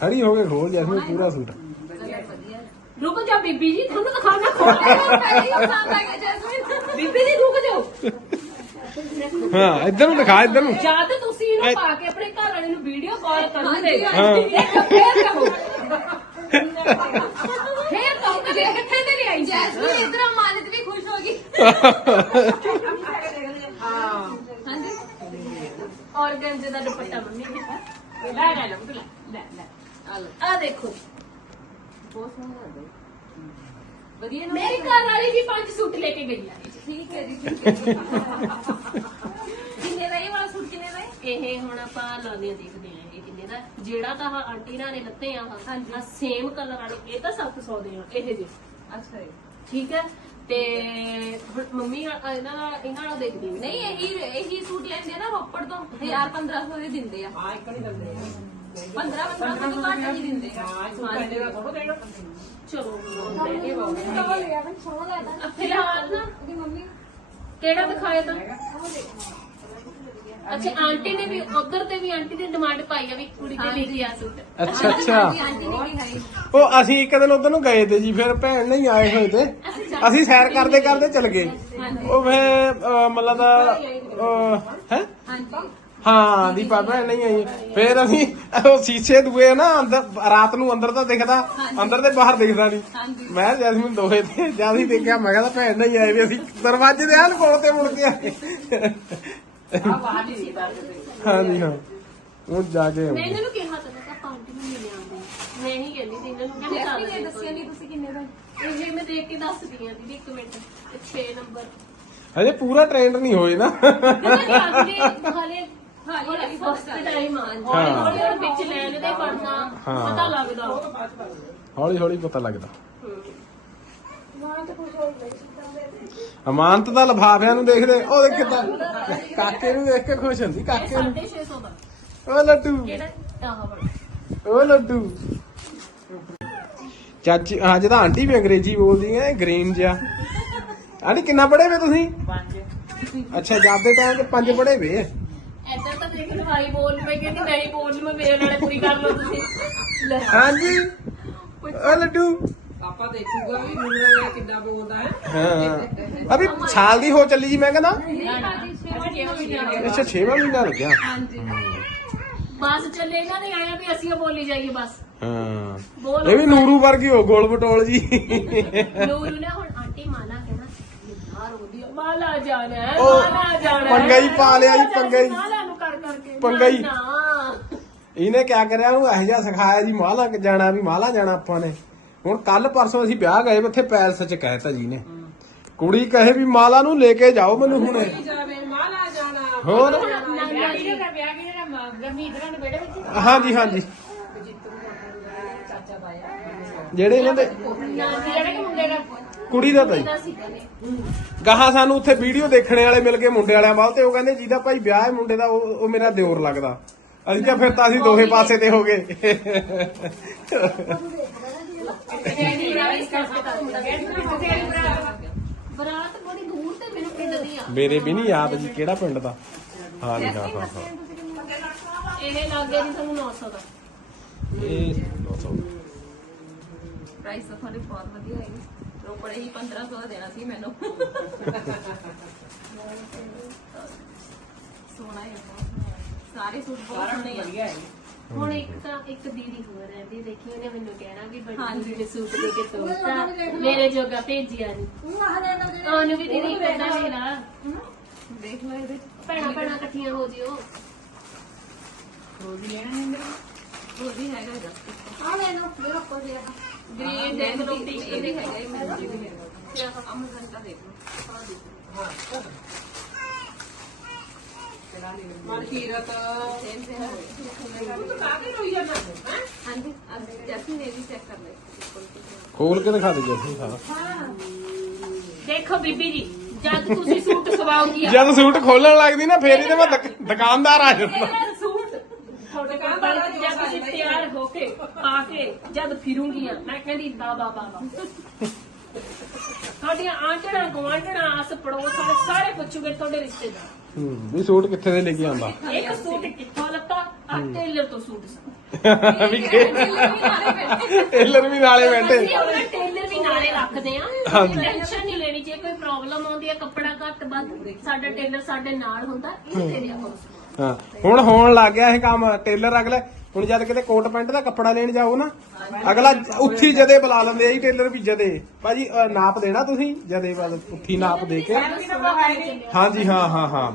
ਖੜੀ ਹੋ ਕੇ ਖੋਲ ਜੈਸਮੀਨ ਪੂਰਾ ਸੂਟ। ਰੁਕ ਜਾ ਬੀਬੀ ਜੀ ਤੁਹਾਨੂੰ ਦਿਖਾਣਾ ਖੋਲ ਪਹਿਲੀ ਪਸੰਦ ਆ ਗਿਆ ਜੈਸਮੀਨ। ਬੀਬੀ ਜੀ ਰੁਕ ਜਾਓ। ਹਾਂ ਇੱਧਰ ਨੂੰ ਦਿਖਾ ਇੱਧਰ ਨੂੰ। ਜਾਂ ਤਾਂ ਤੁਸੀਂ ਇਹਨੂੰ ਪਾ ਕੇ ਆਪਣੇ ਘਰ ਵਾਲੇ ਨੂੰ ਵੀਡੀਓ ਕਾਲ ਕਰੋਗੇ ਹਾਂ ਫੇਰ ਕਹੋ। ਫੇਰ ਕਹੋ ਕਿ ਕਿੱਥੇ ਤੇ ਲਿਆਈ ਜੈਸਮੀਨ ਇਧਰ ਮਾਨਤ ਵੀ ਖੁਸ਼ ਹੋ ਗਈ। ਹਾਂ ਹਾਂਜੀ ਔਰਗਨਜ਼ੇ ਦਾ ਦੁਪੱਟਾ ਮੰਮੀ ਨੇ। ਲੈ ਲੈ ਲੈ ਲੈ ਲੈ ਲੈ। ਆ ਦੇਖੋ। ਬਹੁਤ ਸੋਹਣਾ ਲੱਗਦਾ। ਵਧੀਆ ਨਾ ਮੇਰੀ ਘਰ ਵਾਲੀ ਵੀ ਪੰਜ ਸੂਟ ਲੈ ਕੇ ਗਈ ਆ। ਠੀਕ ਹੈ ਜੀ ਠੀਕ ਹੈ ਜੀ। [LAUGHS] ਕਿੰਨੇ ਦਾ ਇਹ ਵਾਲਾ ਸੂਟ ਕਿੰਨੇ ਦਾ ਹੈ ਇਹ ਹੁਣ ਆਪਾਂ ਲਾਉਂਦੇ ਦੇਖਦੇ ਆ ਇਹ ਕਿੰਨੇ ਦਾ ਜਿਹੜਾ ਤਾਂ ਆਹ ਆਂਟੀ ਨਾਲ ਨੇ ਲੱਤੇ ਆ ਹਾਂਜੀ। ਆ ਸੇਮ ਕਲਰ ਵਾਲੇ ਇਹ ਤਾਂ 700 ਦੇ ਆ ਇਹ ਜੇ ਅੱਛਾ ਜੀ ਠੀਕ ਹੈ ਤੇ ਹੁਣ ਮੰਮੀ ਆ- ਆ ਇਹਨਾਂ ਨਾਲ ਇਹਨਾਂ ਨਾਲ ਦੇਖਦੀ ਹਾਂ। ਨਹੀਂ ਇਹੀ ਇਹੀ ਸੂਟ ਲੈਂਦੇ ਆ ਨਾ ਰੋਪੜ ਤੋਂ 1000 1500 ਦੇ ਦਿੰਦੇ ਆ ਹਾਂ ਇੱਕ ਨਹੀਂ ਦਿੰਦੇ 15 1500 ਤੋਂ ਘੱਟ ਨਹੀਂ ਦਿੰਦੇ। ਹਾਂ ਇਸ ਨੂੰ ਕਹਿੰਦੇ ਦਾ ਥੋੜਾ ਦੇਣਾ ਚਲੋ ਇਹ ਬਹੁਤ ਆ ਫਿਲਹਾਲ ਨਾ। ਮੰਮੀ। ਕਿਹੜਾ ਦਿਖਾਇਆ ਤਾਂ? ਅੱਛਾ ਆਂਟੀ ਨੇ ਵੀ ਉਧਰ ਤੇ ਵੀ ਆਂਟੀ ਦੀ ਡਿਮਾਂਡ ਪਾਈ ਆ ਵੀ ਕੁੜੀ ਤੇ ਲੈ ਕੇ ਆ ਸੂਟ। ਅੱਛਾ ਅੱਛਾ। ਆਂਟੀ ਨੇ ਕੀ ਖਾਈ ਉਹ ਅਸੀਂ ਇੱਕ ਦਿਨ ਉਧਰ ਨੂੰ ਗਏ ਤੇ ਜੀ ਫਿਰ ਭੈਣ ਨਹੀਂ ਆਏ ਹੋਏ ਤੇ। ਅਸੀਂ ਸੈਰ ਕਰਦੇ ਕਰਦੇ ਚਲ ਗਏ। ਉਹ ਫੇ ਮਤਲਬ ਦਾ ਹੈ? ਹਾਂਜੀ। ਹਾਂ ਦੀਪਾ ਭੈਣ ਨਹੀਂ ਆਈ। ਫਿਰ ਅਸੀਂ ਉਹ ਸ਼ੀਸ਼ੇ ਦੂਏ ਨਾ ਅੰਦਰ ਰਾਤ ਨੂੰ ਅੰਦਰ ਤਾਂ ਦਿਖਦਾ ਅੰਦਰ ਤੇ ਬਾਹਰ ਦਿਖਦਾ ਨਹੀਂ। ਹਾਂਜੀ। ਮੈਂ ਜੈਸਮੀਨ ਦੋਏ ਤੇ ਜਦ ਦੇਖਿਆ ਮੈਂ ਕਹਿੰਦਾ ਭੈਣ ਨਹੀਂ ਆਏ ਵੀ ਅਸੀਂ ਦਰਵਾਜ਼ੇ ਦੇ ਆਲ ਕੋਲ ਤੇ ਮੁੜ ਕੇ ਆਏ। ਨਹੀਂ ਦੇ ਹਾਂਜੀ ਹਾਂ। ਉਹ ਜਾ ਕੇ ਮੈਂ ਇਹਨਾਂ ਨੂੰ ਕਿਹਾ ਤਾਂ ਮੈਂ ਕਿਹਾ ਆਂਟੀ ਨੂੰ ਮਿਲ ਆਉਂਦੇ ਮੈਂ ਹੀ ਕਹਿੰਦੀ ਸੀ ਇਹਨਾਂ ਨੂੰ ਕਿ ਜੈਸਮੀਨ ਨੇ ਦੱਸਿਆ ਨਹੀਂ ਤੁਸੀਂ ਕਿੰਨੇ ਦਾ? ਇਹ ਮੈਂ ਦੇਖ ਕੇ ਦੱਸਦੀ ਆ ਦੀਦੀ ਇੱਕ ਮਿੰਟ 6 ਨੰਬਰ। ਹਜੇ ਪੂਰਾ ਟ੍ਰੈਂਡ ਨਹੀਂ ਹੋਏ ਨਾ। ਦੀ ਆਖਰੀ ਹਾਲੇ ਹਾਲੇ ਹਾਲੇ ਫਸਟ ਫਸਟ ਟਾਈਮ ਆ ਹੌਲੀ ਹੌਲੀ ਹੁਣ ਵਿੱਚ ਲੈਣ ਦੇ ਪੜਨਾ ਹਾਂ। ਪਤਾ ਲੱਗਦਾ। ਹੌਲੀ ਹੌਲੀ ਪਤਾ ਲੱਗਦਾ। ਅਮਾਨਤ ਦਾ ਲਫਾਫਿਆਂ ਨੂੰ ਦੇਖਦੇ ਉਹ ਦੇਖ ਕਿੱਦਾਂ। ਕਾਕੇ ਨੂੰ ਦੇਖ ਕੇ ਖੁਸ਼ ਹੁੰਦੀ ਕਾਕੇ ਨੂੰ। 650 ਦਾ। ਓ ਲੱਡੂ। ਕਿਹੜਾ? ਆਹ। ਵਾਲਾ ਓ ਲੱਡੂ। ਚਾਚੀ ਅੱਜ ਤਾਂ ਆਂਟੀ ਵੀ ਅੰਗਰੇਜ਼ੀ ਬੋਲਦੀ ਹੈ ਗ੍ਰੀਨ ਜਿਹਾ। ਆਂਟੀ ਕਿੰਨਾ ਪੜ੍ਹੇ ਵੇ ਤੁਸੀਂ? ਪੰਜ। ਅੱਛਾ ਜਾਂਦੇ ਟਾਈਮ ਤੇ ਪੰਜ ਪੜ੍ਹੇ ਵੇ। ਐਦਾਂ ਤਾਂ ਦੇਖ ਲਓ ਭਾਈ ਬੋਲ ਮੈਂ ਕਹਿੰਦੀ ਨਹੀਂ ਬੋਲ ਮੈਂ ਮੇਰੇ ਨਾਲ ਪੂਰੀ ਕਰ ਲਓ ਤੁਸੀਂ। ਲੈ। ਹਾਂਜੀ। ਓ ਲੱਡੂ। ਪਾਪਾ ਦੇਖੂਗਾ ਵੀ ਮੁੰਡਾ ਕਿੱਦਾਂ ਬੋਲਦਾ ਹੈ। ਹਾਂ। ਅਭੀ ਸਾਲ ਦੀ ਹੋ ਚੱਲੀ ਜੀ ਮੈਂ ਕਹਿੰਦਾ। ਅੱਛਾ 6ਵਾਂ ਮਹੀਨਾ ਲੱਗਿਆ। ਬਸ ਚੱਲੇ ਇਹਨਾਂ ਨੇ ਆਇਆ ਵੀ ਅਸੀਂ ਉਹ ਬੋਲੀ ਜਾਈਏ ਬਸ। ਹਾਂ। ਬੋਲ ਇਹ ਵੀ ਨੂਰੂ ਵਰਗੀ ਹੋ ਗੋਲ ਬਟੋਲ ਜੀ। ਨੂਰੂ ਨੇ ਹੁਣ ਆਂਟੀ ਮਾਲਾ ਕਹਿਣਾ ਯਾਰ ਉਹਦੀ ਮਾਲਾ ਜਾਣਾ ਮਾਲਾ ਜਾਣਾ। ਪੰਗਾ ਹੀ ਪਾ ਲਿਆ ਜੀ, ਪੰਗਾ ਹੀ। ਕਰਕੇ ਪੰਗਾ ਹੀ। ਇਹਨੇ ਕਿਆ ਕਰਿਆ? ਉਹਨੂੰ ਇਹੋ ਜਿਹਾ ਸਿਖਾਇਆ ਜੀ ਮਾਲਾ ਜਾਣਾ ਵੀ ਮਾਲਾ ਜਾਣਾ ਆਪਾਂ ਨੇ। ਹੁਣ ਕੱਲ ਪਰਸੋਂ ਅਸੀਂ ਵਿਆਹ ਗਏ ਉੱਥੇ ਪੈਲਸ ਚ ਕਹਿਤਾ ਜੀ ਨੇ। ਕੁੜੀ ਕਹੇ ਵੀ ਮਾਲਾ ਨੂੰ ਲੈ ਕੇ ਜਾਓ ਮੈਨੂੰ ਹੁਣੇ। ਜਾਵੇ ਮਾਲਾ ਜਾਣਾ। ਹੋਰ? ਹਾਂਜੀ ਹਾਂਜੀ। ਜਿਹੜੇ ਇਹਨਾਂ ਦੇ ਨਾਨੀ ਜਿਹੜੇ ਕਿ ਮੁੰਡੇ ਦਾ ਕੁੜੀ ਦਾ ਤਾਂ ਜੀ ਗਾਹਾਂ ਸਾਨੂੰ ਉੱਥੇ ਵੀਡੀਓ ਦੇਖਣੇ ਵਾਲੇ ਮਿਲ ਗਏ ਮੁੰਡੇ ਵਾਲਿਆਂ ਵੱਲ ਤੇ ਉਹ ਕਹਿੰਦੇ, ਜਿਹਦਾ ਭਾਈ ਵਿਆਹ ਹੈ ਮੁੰਡੇ ਦਾ, ਉਹ ਉਹ ਮੇਰਾ ਦਿਓਰ ਲੱਗਦਾ। ਅਸੀਂ ਕਿਹਾ ਫਿਰ ਤਾਂ ਅਸੀਂ ਦੋਹੇ ਪਾਸੇ ਤੇ ਹੋ ਗਏ। ਬਰਾਤ ਬੜੀ ਦੂਰ ਤੇ ਮੈਨੂੰ ਪਿੰਡ ਦੀ ਆ ਮੇਰੇ ਵੀ ਨਹੀਂ ਯਾਦ ਜੀ, ਕਿਹੜਾ ਪਿੰਡ ਦਾ? ਹਾਂ ਜੀ, ਹਾਂ ਹਾਂ ਹਾਂ। ਇਹ ਲੱਗੇ ਨਹੀਂ ਤੁਹਾਨੂੰ 900 ਦਾ। ਇਹ ਪ੍ਰਾਈਸ ਤਾਂ ਤੁਹਾਡੇ ਬਹੁਤ ਵਧੀਆ ਹੈ ਰੋਪੜੇ ਹੀ 1500 ਦਾ ਦੇਣਾ ਸੀ ਮੈਨੂੰ। ਸੋਹਣਾ ਹੈ ਬਹੁਤ। ਸਾਰੇ ਸੂਟ ਬਹੁਤ ਸੋਹਣੇ ਆ। ਵਧੀਆ ਹੈ ਹੁਣ ਇੱਕ ਤਾਂ ਇੱਕ ਦੀਦੀ ਹੋਰ ਰਹਿੰਦੀ ਦੇਖੀ ਉਹਨੇ ਮੈਨੂੰ ਕਹਿਣਾ ਵੀ ਬੜੀ ਹਾਂਜੀ। ਦੀਦੀ ਨੇ ਸੂਟ ਦੇ ਕੇ ਤੋਰਤਾ। ਮੇਰੇ ਜੋਗਾ ਭੇਜਿਆ ਨਹੀਂ ਉਹਨੂੰ ਵੀ ਦੀਦੀ ਕਹਿੰਦਾ ਮੇਰਾ। ਦੇਖ ਲਓ ਇਹਦੇ। ਭੈਣਾ ਭੈਣਾ ਇਕੱਠੀਆਂ ਹੋ ਜਿਓ। ਰੋਜ਼ ਲੈਣਾ ਨਹੀਂ ਹੋਰ ਵੀ ਹੈਗਾ ਇਹਦਾ। ਆ ਲੈ ਲਓ ਮੇਰਾ ਕੋਲ ਦੇ ਗ੍ਰੀਨ ਦੇਖ ਲਓ ਇਹਦੇ ਹੈਗਾ ਇਹ ਮੈਨੂੰ ਵੀ ਹੈਗਾ ਅਮਜ਼ਨ ਦਾ ਦੇਖ ਲਓ ਆਹ ਦੇਖੋ ਮਨਕੀਰਤ ਸੇਮ ਸੇਮ ਤੂੰ ਕਾਹਦੇ ਰੋਈ ਜਾਂਦਾ ਹੈ ਹਾਂਜੀ। ਅੱਜ ਜੈਸੀ ਨੇ ਵੀ ਚੈੱਕ ਕਰ ਲੈ ਬਿਲਕੁਲ ਖੋਲ ਕੇ ਦਿਖਾ ਦੇ ਜੀ ਸਾਰਾ ਦੇਖੋ ਬੀਬੀ ਜੀ ਜਦ ਤੁਸੀਂ ਸੂਟ ਸਵਾਓਗੀ ਜਦ ਸੂਟ ਖੋਲਣ ਲੱਗਦੀ ਨਾ ਫੇਰ ਇਹਦੇ ਮੈਂ ਦੁਕ- ਦੁਕਾਨਦਾਰ ਆ ਜਾਂਦਾ ਇਹ ਸੂਟ ਤੁਹਾਡੇ ਕੋਲ ਬਣ ਕੇ ਜਦ ਤੁਸੀਂ ਤਿਆਰ ਹੋ ਆ ਕੇ ਜਦ ਫਿਰੂੰਗੀਆਂ। ਮੈਂ ਕਹਿੰਦੀ ਬਾਬਾ ਬਾਬਾ ਤੁਹਾਡੀਆਂ ਆਂਟਣਾ ਗਵਾਂਟਣਾ ਆਸ ਪੜੋਸ ਵਾਲੇ ਸਾਰੇ ਪੁੱਛੂਗੇ ਤੁਹਾਡੇ ਰਿਸ਼ਤੇਦਾਰ। ਹੂੰ ਵੀ ਸੂਟ ਕਿੱਥੇ ਦੇ ਲੈ ਕੇ ਆਂਦਾ ਇੱਕ ਸੂਟ ਕਿੱਥੋਂ ਲੱਤਾ ਆ ਟੇਲਰ ਤੋਂ ਸੂਟ ਸੀ। [LAUGHS] ਵੀ ਟੇਲਰ ਵੀ ਨਾਲੇ ਬੈਠੇ। ਅਸੀਂ ਆਪਣਾ ਟੇਲਰ ਵੀ ਨਾਲੇ ਰੱਖਦੇ ਆ ਹਾਂਜੀ। ਟੈਨਸ਼ਨ ਨਹੀਂ ਲੈਣੀ ਜੇ ਕੋਈ ਪ੍ਰੋਬਲਮ ਆਉਂਦੀ ਹੈ ਕੱਪੜਾ ਘੱਟ ਵੱਧ ਸਾਡਾ ਟੇਲਰ ਸਾਡੇ ਨਾਲ ਹੁੰਦਾ ਇਹ ਦਿਆ ਕਰੋ ਹਾਂ ਹੁਣ ਹੋਣ ਲੱਗ ਗਿਆ ਇਹ ਕੰਮ ਟੇਲਰ ਅਗਲੇ ਹੁਣ ਜਦ ਕਿਤੇ ਕੋਟ ਪੈਂਟ ਦਾ ਕੱਪੜਾ ਲੈਣ ਜਾਓ ਨਾ ਅਗਲਾ ਉੱਥੀ ਜਦੇ ਬੁਲਾ ਲੈਂਦੇ ਆ ਜੀ ਟੇਲਰ ਵੀ ਜਦੇ। ਭਾਜੀ ਅਹ, ਨਾਪ ਦੇਣਾ ਤੁਸੀਂ? ਜਦੇ ਬਸ ਉੱਥੀ ਨਾਪ ਦੇ ਕੇ। ਹਾਂਜੀ ਹਾਂ ਹਾਂ ਹਾਂ।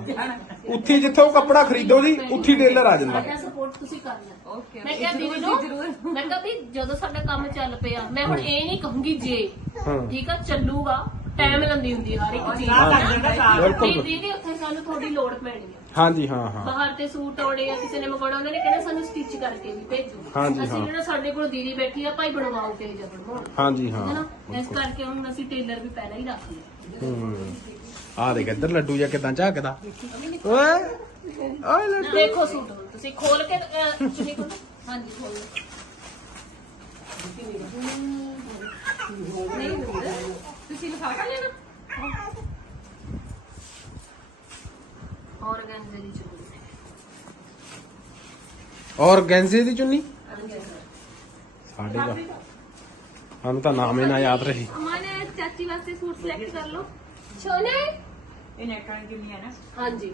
ਉੱਥੀ ਜਿੱਥੋਂ ਕੱਪੜਾ ਖਰੀਦੋ ਜੀ ਉੱਥੀ ਟੇਲਰ ਆ ਜਾਂਦਾ। ਸਾਡਾ ਸਪੋਰਟ ਤੁਸੀਂ ਕਰਨਾ ਓਕੇ ਮੈਂ ਕਿਹਾ ਦੀਦੀ ਨੂੰ ਮੈਂ ਕਿਹਾ ਵੀ ਜਦੋਂ ਸਾਡਾ ਕੰਮ ਚੱਲ ਪਿਆ ਮੈਂ ਹੁਣ ਇਹ ਨਹੀਂ ਕਹੂੰਗੀ ਜੇ। ਹਾਂ। ਠੀਕ ਆ ਚੱਲੂਗਾ। ਟਾਈਮ ਲੰਦੀ ਹੁੰਦੀ ਹਰ ਇੱਕ ਚੀਜ਼ ਸਾਹ ਦਾ। ਲੱਗ ਜਾਂਦਾ ਸਾਹ ਬਿਲਕੁਲ ਵੀ ਦੀਦੀ ਉੱਥੇ ਸਾਨੂੰ ਥੋੜੀ ਲੋੜ ਪੈਣੀ ਆ ਹਾਂਜੀ ਹਾਂ ਹਾਂ। ਬਾਹਰ ਤੇ ਸੂਟ ਆਉਣੇ ਆ ਕਿਸੇ ਨੇ ਮੰਗਵਾਉਣਾ ਉਹਨਾਂ ਨੇ ਕਹਿਣਾ ਸਾਨੂੰ ਸਟਿਚ ਕਰਕੇ ਵੀ ਭੇਜੋ। ਹਾਂਜੀ, ਅਸੀਂ ਹਾਂ। ਜਿਹੜਾ ਸਾਡੇ ਕੋਲ ਦੀਦੀ ਬੈਠੀ ਆ ਭਾਈ ਬਣਵਾਓ ਤੇ ਜਾਂ ਬਣਵਾਓ। ਹਾਂਜੀ ਹੈ ਹਾਂ ਨਾ ਇਸ ਕਰਕੇ ਹੁਣ ਅਸੀਂ ਟੇਲਰ ਵੀ ਪਹਿਲਾਂ ਹੀ ਰੱਖ ਲਿਆ ਹੂੰ। ਆ ਦੇਖ ਇੱਧਰ ਲੱਡੂ ਜਾਂ ਕਿਦਾਂ ਝਾਕਦਾ। ਓਏ ਓਏ ਲੱਡੂ। ਦੇਖੋ ਸੂਟ ਹੁਣ ਤੁਸੀਂ ਖੋਲ ਕੇ ਅਹ, ਚੁੰਨੀ ਖੋਲੋ ਹਾਂਜੀ ਖੋਲ ਲਓ। ਨਹੀਂ ਹੁੰਦਾ ਤੁਸੀਂ ਲਿਫਾਫਾ ਲੈਣਾ ਔਰਗੈਂਜ਼ੇ ਦੀ ਚੁੰਨੀ। ਔਰ ਗੈਂਜ਼ੇ ਦੀ ਚੁੰਨੀ? ਸਾਡੇ ਦਾ ਸਾਨੂੰ ਤਾਂ ਨਾਮ ਹੀ ਨਾ ਯਾਦ ਰਹੀ। ਅਮਾਨੇ ਚਾਚੀ ਵਾਸਤੇ ਸੂਟ ਸਿਲੈਕਟ ਕਰ ਲਓ। ਛੋਨੇ ਇਹ ਨੈਕਾਂ ਕਿੰਨੀਆਂ ਨਾ? ਹਾਂਜੀ।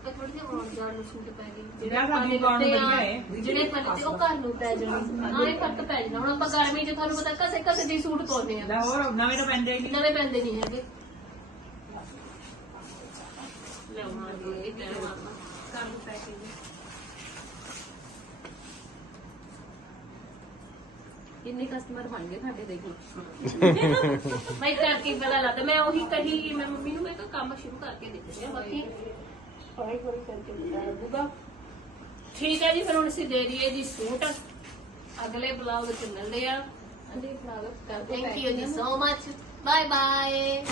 ਇਹ ਥੋੜੀ ਜਿਹੀ ਹੋਰ ਜਾਨ ਨੂੰ ਸੂਟ ਪੈ ਗਈ। ਜਿਹੜਾ ਸਾਡੀ ਪਾਉਣ ਨੂੰ ਵਧੀਆ ਹੈ। ਜਿਹੜੇ ਪੱਲੇ ਤੇ ਉਹ ਘਰ ਨੂੰ ਪੈ ਜਾਣ। ਹਾਂ ਇਹ ਫ਼ਰਕ ਪੈ ਜਾਂਦਾ। ਹੁਣ ਆਪਾਂ ਗਰਮੀ 'ਚ ਤੁਹਾਨੂੰ ਪਤਾ ਕਸੇ ਕਸੇ ਦੀ ਸੂਟ ਪਾਉਂਦੇ ਆ। ਲੈ ਹੋਰ ਨਵੇਂ ਤਾਂ ਪੈਂਦੇ ਹੀ ਨਹੀਂ। ਨਵੇਂ ਪੈਂਦੇ ਨਹੀਂ ਹੈਗੇ। ਲੈ ਮਾਰ ਦੇ ਇਹ ਕਹਿ ਮਾਰਨਾ ਘਰ ਨੂੰ ਪੈ ਕੇ ਕਿੰਨੇ ਕਸਟਮਰ ਬਣ ਗਏ ਸਾਡੇ ਦੇਖ। ਮੈਂ ਕਰਕੇ ਪਤਾ ਲੱਗਦਾ। ਮੈਂ ਉਹੀ ਕਹੀ ਮੈਂ ਮੰਮੀ ਨੂੰ ਮੈਂ ਕਿਹਾ ਕੰਮ ਸ਼ੁਰੂ ਕਰਕੇ ਦੇਖਦੇ ਆ ਬਾਕੀ। ਕਰਕੇ ਲੱਗੂਗਾ। ਠੀਕ ਹੈ ਜੀ ਫਿਰ ਹੁਣ ਅਸੀਂ ਦੇ ਦਈਏ ਜੀ ਸੂਟ। ਅਗਲੇ ਬਲੌਗ ਚ ਮਿਲਦੇ ਆ ਅੰਦੇ ਫਲਾਵਰ ਕਰਦੇ thank you ji so much bye bye